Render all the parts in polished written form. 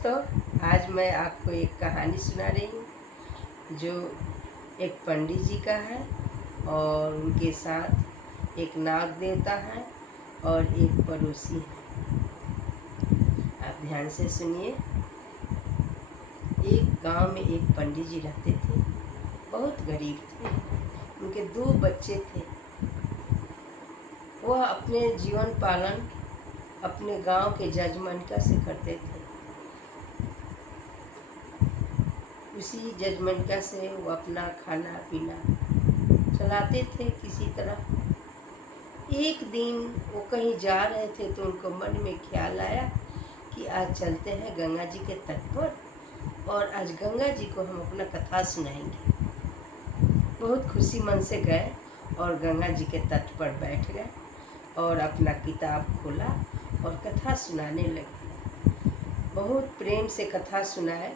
दोस्तों, आज मैं आपको एक कहानी सुना रही हूँ जो एक पंडित जी का है और उनके साथ एक नाग देवता है और एक पड़ोसी है। आप ध्यान से सुनिए। एक गांव में एक पंडित जी रहते थे, बहुत गरीब थे। उनके 2 बच्चे थे। वह अपने जीवन पालन अपने गांव के जजमंडा से करते थे। उसी जजमंडा से वो अपना खाना पीना चलाते थे किसी तरह। एक दिन वो कहीं जा रहे थे तो उनको मन में ख्याल आया कि आज चलते हैं गंगा जी के तट पर और आज गंगा जी को हम अपना कथा सुनाएंगे। बहुत खुशी मन से गए और गंगा जी के तट पर बैठ गए और अपना किताब खोला और कथा सुनाने लगे। बहुत प्रेम से कथा सुनाए।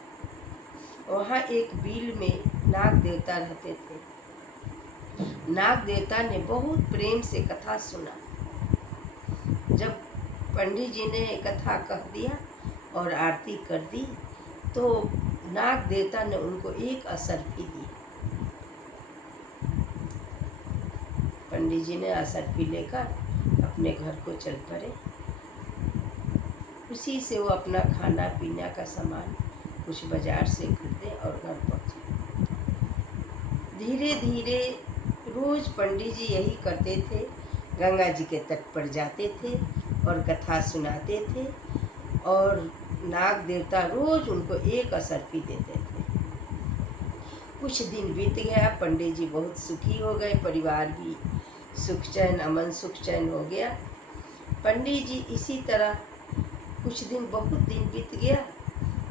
वहाँ एक बिल में नाग देवता रहते थे। नाग देवता ने बहुत प्रेम से कथा सुना। जब पंडित जी ने कथा कह दिया और आरती कर दी तो नाग देवता ने उनको एक असरफी दी। पंडित जी ने असरफी लेकर अपने घर को चल पड़े। उसी से वो अपना खाना पीना का सामान कुछ बाजार से खरीदे और घर पहुँचे। धीरे धीरे रोज पंडित जी यही करते थे, गंगा जी के तट पर जाते थे और कथा सुनाते थे और नाग देवता रोज उनको एक असरफी देते थे। कुछ दिन बीत गया, पंडित जी बहुत सुखी हो गए, परिवार भी सुख चैन अमन सुख चैन हो गया। पंडित जी इसी तरह कुछ दिन बहुत दिन बीत गया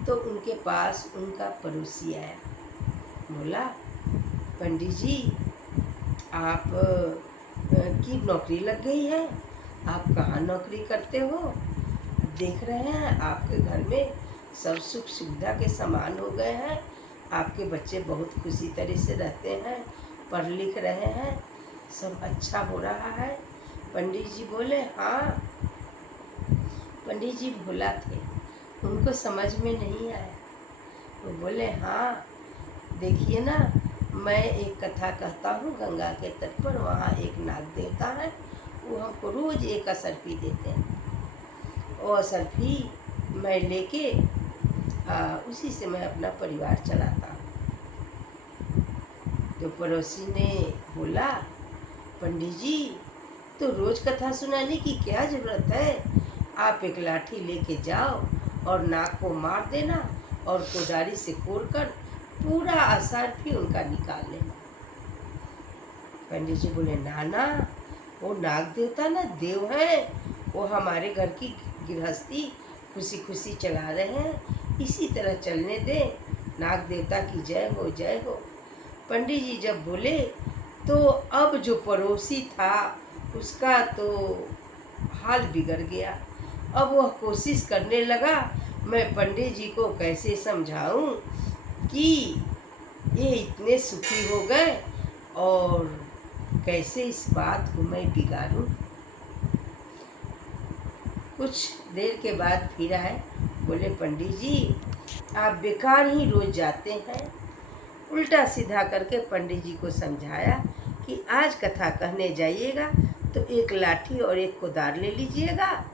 तो उनके पास उनका पड़ोसी आया। बोला, पंडित जी आप की नौकरी लग गई है, आप कहाँ नौकरी करते हो? देख रहे हैं आपके घर में सब सुख सुविधा के सामान हो गए हैं, आपके बच्चे बहुत खुशी तरह से रहते हैं, पढ़ लिख रहे हैं, सब अच्छा हो रहा है। पंडित जी बोले, हाँ। पंडित जी भोला थे, उनको समझ में नहीं आया। वो बोले, हाँ देखिए ना, मैं एक कथा कहता हूँ गंगा के तट पर, वहाँ एक नाग देवता है, वो हमको रोज एक असरफी देते हैं। वो असरफी मैं लेके उसी से मैं अपना परिवार चलाता हूँ। तो पड़ोसी ने बोला, पंडित जी तो रोज कथा सुनाने की क्या जरूरत है? आप एक लाठी लेके जाओ और नाग को मार देना और कोदारी से कोड़कर पूरा असरफी उनका निकाल लेना। पंडित जी बोले, ना, वो नाग देवता ना देव है, वो हमारे घर की गृहस्थी खुशी खुशी चला रहे हैं, इसी तरह चलने दे, नाग देवता की जय हो जय हो। पंडित जी जब बोले तो अब जो पड़ोसी था उसका तो हाल बिगड़ गया। अब वह कोशिश करने लगा, मैं पंडित जी को कैसे समझाऊं कि ये इतने सुखी हो गए और कैसे इस बात को मैं बिगाड़ूं। कुछ देर के बाद फिर आए, बोले, पंडित जी आप बेकार ही रोज जाते हैं। उल्टा सीधा करके पंडित जी को समझाया कि आज कथा कहने जाइएगा तो एक लाठी और एक कोदार ले लीजिएगा।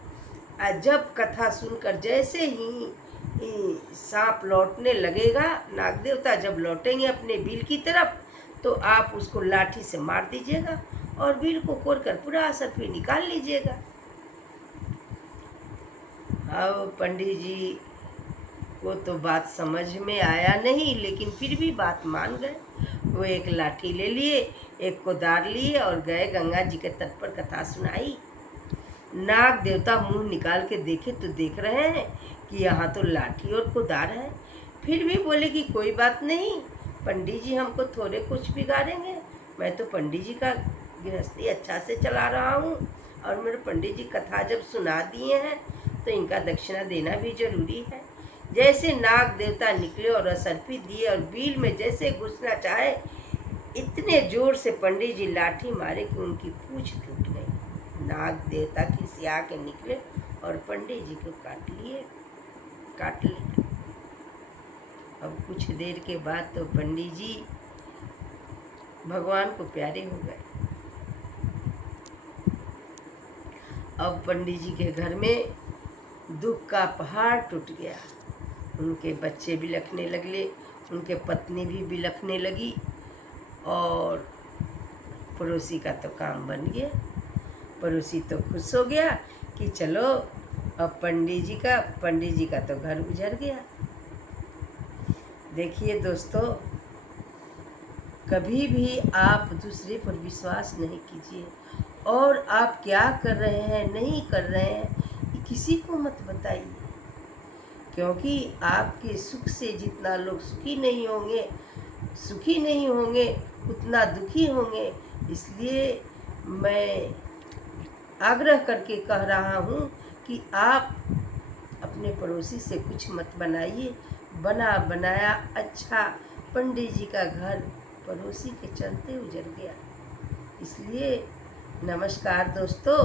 आज जब कथा सुनकर जैसे ही सांप लौटने लगेगा, नाग देवता जब लौटेंगे अपने बिल की तरफ तो आप उसको लाठी से मार दीजिएगा और बिल को कोड़कर पूरा असरफी निकाल लीजिएगा। अब पंडित जी को तो बात समझ में आया नहीं, लेकिन फिर भी बात मान गए। वो एक लाठी ले लिए, एक कोदार लिए और गए गंगा जी के तट पर कथा सुनाई। नाग देवता मुंह निकाल के देखे तो देख रहे हैं कि यहाँ तो लाठी और कोदार है। फिर भी बोले कि कोई बात नहीं, पंडित जी हमको थोड़े कुछ बिगाड़ेंगे, मैं तो पंडित जी का गृहस्थी अच्छा से चला रहा हूँ और मेरे पंडित जी कथा जब सुना दिए हैं तो इनका दक्षिणा देना भी जरूरी है। जैसे नाग देवता निकले और असरफी दिए और बिल में जैसे घुसना चाहे, इतने जोर से पंडित जी लाठी मारे कि उनकी पूंछ टूट गई। नाग देवता खिसिया के निकले और पंडित जी को काट लिए। अब कुछ देर के बाद तो पंडित जी भगवान को प्यारे हो गए। अब पंडित जी के घर में दुख का पहाड़ टूट गया। उनके बच्चे बिलखने लगे, उनके पत्नी भी बिलखने लगी, और पड़ोसी का तो काम बन गया। पड़ोसी तो खुश हो गया कि चलो अब पंडित जी का तो घर उजड़ गया। देखिए दोस्तों, कभी भी आप दूसरे पर विश्वास नहीं कीजिए, और आप क्या कर रहे हैं नहीं कर रहे हैं ये किसी को मत बताइए, क्योंकि आपके सुख से जितना लोग सुखी नहीं होंगे उतना दुखी होंगे। इसलिए मैं आग्रह करके कह रहा हूँ कि आप अपने पड़ोसी से कुछ मत बनाइए। बना बनाया अच्छा पंडित जी का घर पड़ोसी के चलते उजड़ गया। इसलिए नमस्कार दोस्तों,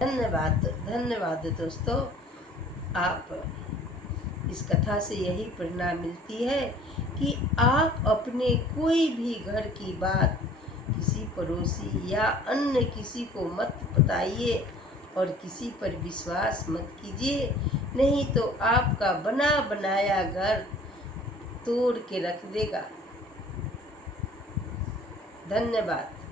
धन्यवाद दोस्तों। आप इस कथा से यही प्रेरणा मिलती है कि आप अपने कोई भी घर की बात किसी पड़ोसी या अन्य किसी को मत बताइए, और किसी पर विश्वास मत कीजिए, नहीं तो आपका बना बनाया घर तोड़ के रख देगा। धन्यवाद।